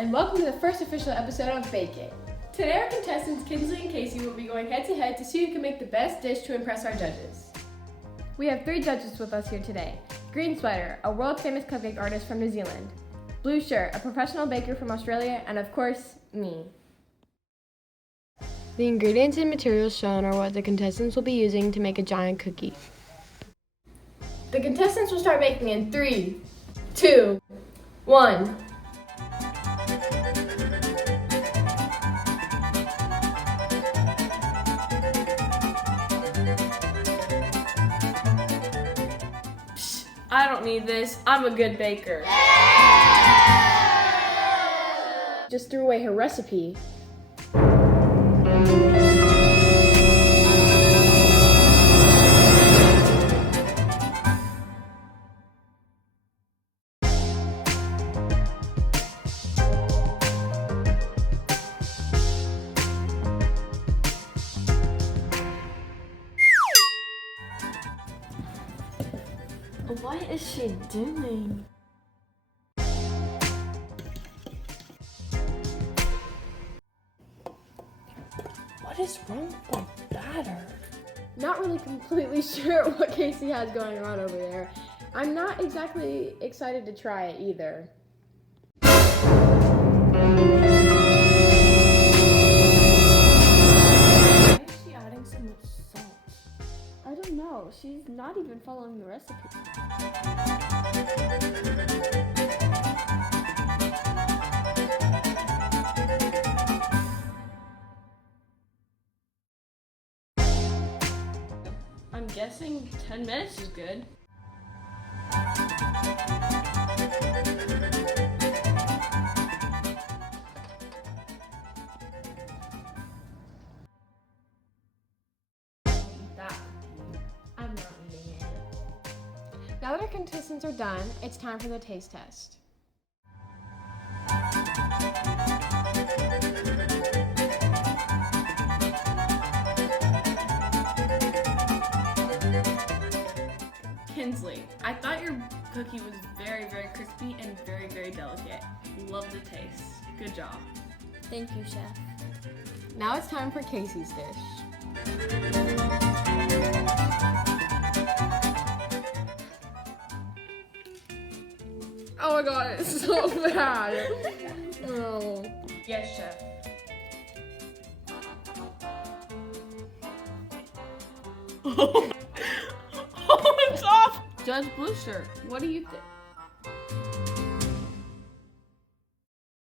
and welcome to the first official episode of Bake It. Today our contestants Kinsley and Casey will be going head to head to see who can make the best dish to impress our judges. We have 3 judges with us here today. Green Sweater, a world-famous cupcake artist from New Zealand. Blue Shirt, a professional baker from Australia, and of course, me. The ingredients and materials shown are what the contestants will be using to make a giant cookie. The contestants will start baking in 3, 2, 1. Psh, I don't need this. I'm a good baker. Just threw away her recipe. What is she doing? What is wrong with my batter? Not really completely sure what Casey has going on over there. I'm not exactly excited to try it either. Why is she adding so much salt? I don't know. She's not even following the recipe. I'm guessing 10 minutes is good. I'm not eating it. Now that our contestants are done, it's time for the taste test. Kinsley, I thought your cookie was very, very crispy and very, very delicate. Love the taste. Good job. Thank you, Chef. Now it's time for Casey's dish. Oh my god, it's so bad. Oh. Yes, Chef. Oh, it's off! Judge Blue Shirt, what do you think?